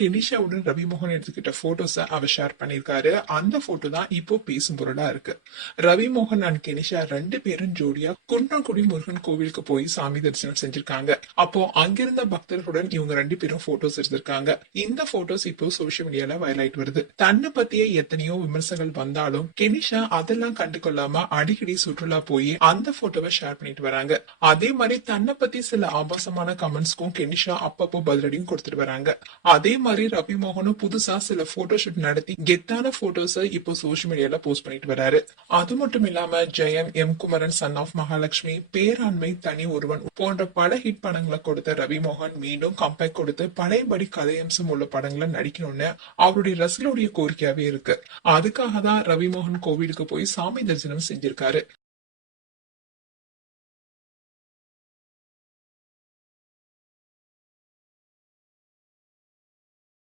டெனிஷாவுடன் ரவிமோகன் எடுத்துக்கிட்ட போட்டோஸை அவர் ஷேர் பண்ணிருக்காரு அந்த போட்டோ தான் இப்போ பேசும் பொருளா இருக்கு. ரவிமோகன் அண்ட் கெனிஷா ரெண்டு பேரும் ஜோடியா குன்றங்குடி முருகன் கோவிலுக்கு போய் சாமி தரிசனம் செஞ்சிருக்காங்க. அப்போ அங்கிருந்த பக்தர்களுடன் இவங்க ரெண்டு பேரும் போட்டோஸ் எடுத்திருக்காங்க. இந்த போட்டோஸ் இப்போ சோசியல் மீடியால வைரல் ஆயிட்டு வருது. தன்னை பத்தியே எத்தனையோ விமர்சனங்கள் வந்தாலும் கெனிஷா அதெல்லாம் கண்டுகொள்ளாம அடிக்கடி சுற்றுலா போய் அந்த போட்டோவை ஷேர் பண்ணிட்டு வராங்க. அதே மாதிரி தன்னை பத்தி சில ஆபாசமான கமெண்ட்ஸ்க்கும் கெனிஷா அப்பப்போ பதிலடியும் கொடுத்துட்டு வராங்க. அதே மாதிரி ரவி மோகனும் புதுசா சில போட்டோ ஷூட் நடத்தி கெத்தான போட்டோஸ இப்போ சோசியல் மீடியால போஸ்ட் பண்ணிட்டு வராரு. அது மட்டும் இல்லாம Jayam M Kumaran son of Mahalakshmi Peranmai Thani Oruvan போன்ற பல ஹிட் படங்களை கொடுத்த ரவி மோகன் மீண்டும் கம்பேக் கொடுத்து பழையபடி கதையம்சம் உள்ள படங்களை நடிக்கணும்னு அவருடைய ரசிகளுடைய கோரிக்கையாவே இருக்கு. அதுக்காக தான் ரவி மோகன் கோவிலுக்கு போய் சாமி தரிசனம் செஞ்சிருக்காரு.